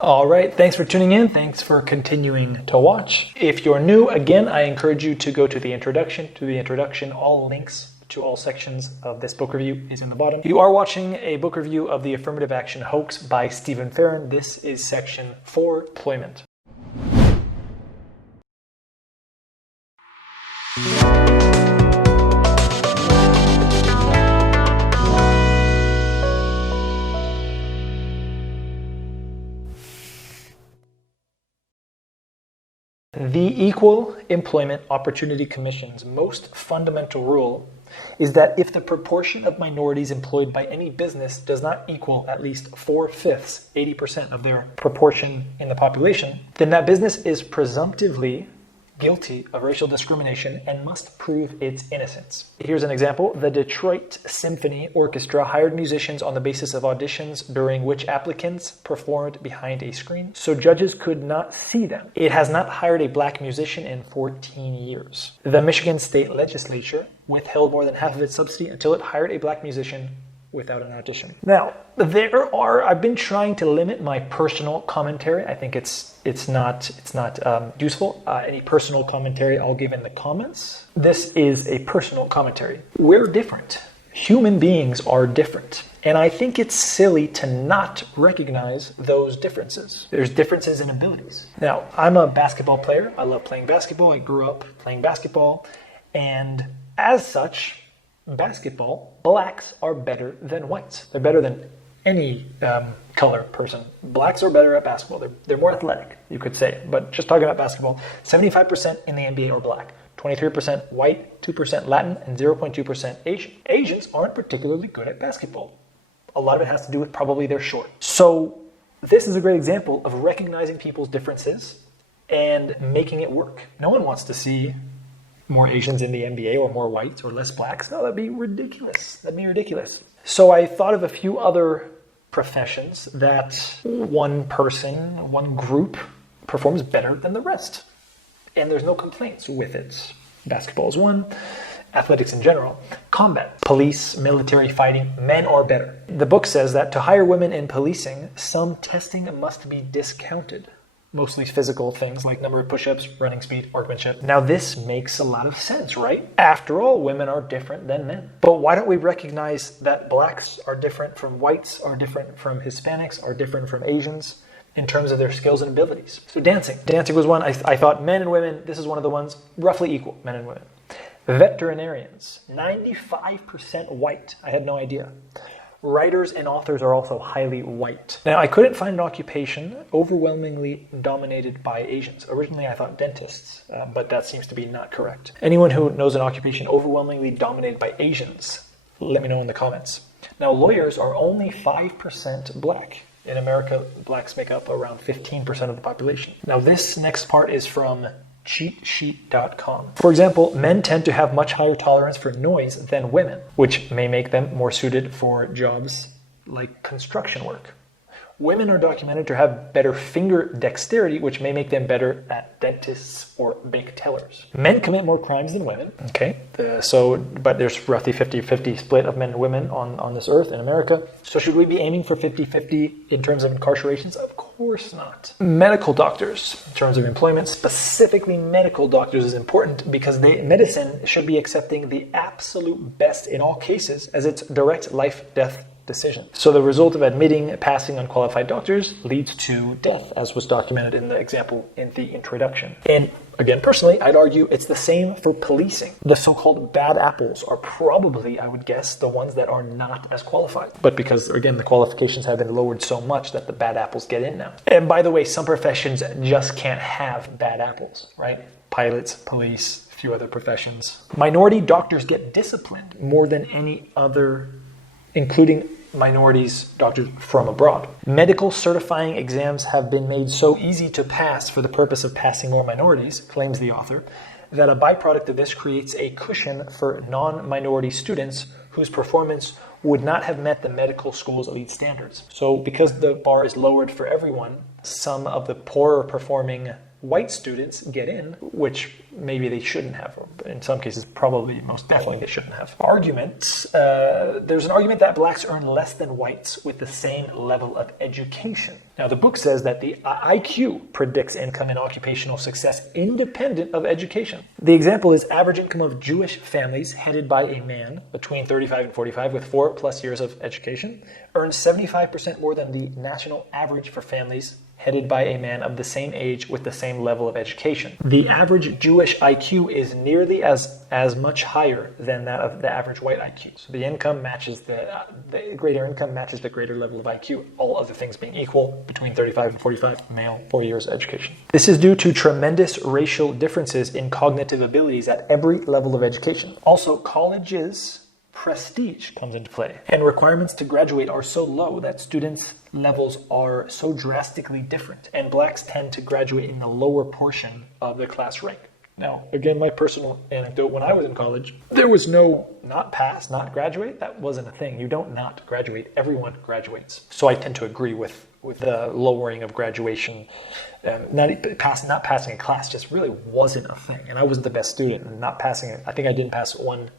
All right, thanks for tuning in. Thanks for continuing to watch. If you're new, again, I encourage you to go to the introduction. All links to all sections of this book review is in the bottom. You are watching a book review of The Affirmative Action Hoax by Stephen Farron. This is section 4, Employment. The Equal Employment Opportunity Commission's most fundamental rule is that if the proportion of minorities employed by any business does not equal at least 4/5, 80% of their proportion in the population, then that business is presumptively guilty of racial discrimination and must prove its innocence. Here's an example. The Detroit Symphony Orchestra hired musicians on the basis of auditions during which applicants performed behind a screen, so judges could not see them. It has not hired a black musician in 14 years. The Michigan State Legislature withheld more than half of its subsidy until it hired a black musician without an audition. Now, I've been trying to limit my personal commentary. I think it's not useful. Any personal commentary I'll give in the comments. This is a personal commentary. We're different. Human beings are different. And I think it's silly to not recognize those differences. There's differences in abilities. Now, I'm a basketball player. I love playing basketball. I grew up playing basketball. And as such, basketball, blacks are better than whites. They're better than any color person. Blacks are better at basketball. They're more athletic, you could say. But just talking about basketball, 75% in the NBA are black, 23% white, 2% Latin, and 0.2% Asian. Asians aren't particularly good at basketball. A lot of it has to do with probably they're short. So this is a great example of recognizing people's differences and making it work. No one wants to see more Asians in the NBA or more whites or less blacks. No, that'd be ridiculous. So I thought of a few other professions that one person, one group performs better than the rest. And there's no complaints with it. Basketball is one. Athletics in general. Combat. Police, military, fighting. Men are better. The book says that to hire women in policing, some testing must be discounted. Mostly physical things like number of push-ups, running speed, marksmanship. Now this makes a lot of sense, right? After all, women are different than men. But why don't we recognize that blacks are different from whites, are different from Hispanics, are different from Asians in terms of their skills and abilities? So dancing. Dancing was one. I thought men and women, this is one of the ones, roughly equal, men and women. Veterinarians, 95% white. I had no idea. Writers and authors are also highly white. Now, I couldn't find an occupation overwhelmingly dominated by Asians. Originally, I thought dentists, but that seems to be not correct. Anyone who knows an occupation overwhelmingly dominated by Asians, let me know in the comments. Now, lawyers are only 5% black. In America, blacks make up around 15% of the population. Now, this next part is from cheatsheet.com. For example, men tend to have much higher tolerance for noise than women, which may make them more suited for jobs like construction work. Women are documented to have better finger dexterity, which may make them better at dentists or bank tellers. Men commit more crimes than women. Okay, but there's roughly 50-50 split of men and women on this earth in America. So should we be aiming for 50-50 in terms of incarcerations? Of course not. Medical doctors, in terms of employment, specifically medical doctors is important because medicine should be accepting the absolute best in all cases as its direct life-death decision. So the result of admitting passing unqualified doctors leads to death, as was documented in the example in the introduction. And again, personally, I'd argue it's the same for policing. The so-called bad apples are probably, I would guess, the ones that are not as qualified. But because, again, the qualifications have been lowered so much that the bad apples get in now. And by the way, some professions just can't have bad apples, right? Pilots, police, a few other professions. Minority doctors get disciplined more than any other, including minorities, doctors from abroad. Medical certifying exams have been made so easy to pass for the purpose of passing more minorities, claims the author, that a byproduct of this creates a cushion for non-minority students whose performance would not have met the medical school's elite standards. So because the bar is lowered for everyone, some of the poorer performing white students get in, which maybe they shouldn't have, or in some cases, probably most definitely they shouldn't have. There's an argument that blacks earn less than whites with the same level of education. Now, the book says that the IQ predicts income and occupational success independent of education. The example is average income of Jewish families headed by a man between 35 and 45 with 4+ years of education earns 75% more than the national average for families headed by a man of the same age with the same level of education. The average Jewish IQ is nearly as much higher than that of the average white IQ. So the income matches the greater income matches the greater level of IQ, all other things being equal between 35 and 45, male, 4 years education. This is due to tremendous racial differences in cognitive abilities at every level of education. Also, colleges' prestige comes into play, and requirements to graduate are so low that students' levels are so drastically different, and blacks tend to graduate in the lower portion of the class rank. Now, again, my personal anecdote, when I was in college, there was no not pass, not graduate. That wasn't a thing. You don't not graduate. Everyone graduates. So I tend to agree with the lowering of graduation. Not passing a class just really wasn't a thing, and I wasn't the best student, and not passing it. I think I didn't pass one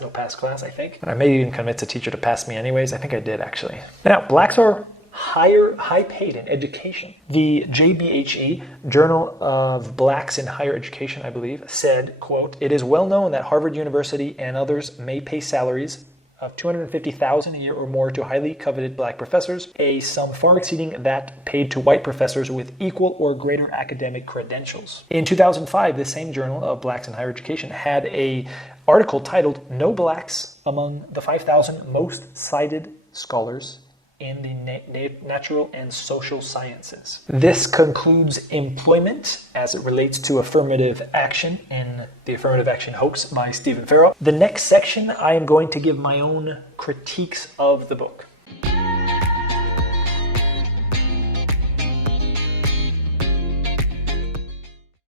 no pass class, I think. I may even convince a teacher to pass me anyways. I think I did, actually. Now, blacks are high paid in education. The JBHE, Journal of Blacks in Higher Education, I believe, said, quote, "It is well known that Harvard University and others may pay salaries of $250,000 a year or more to highly coveted black professors, a sum far exceeding that paid to white professors with equal or greater academic credentials." In 2005, the same Journal of Blacks in Higher Education had an article titled "No Blacks Among the 5,000 Most Cited Scholars in the Natural and Social Sciences." This concludes employment as it relates to affirmative action in the Affirmative Action Hoax by Stephen Farrell. The next section, I am going to give my own critiques of the book.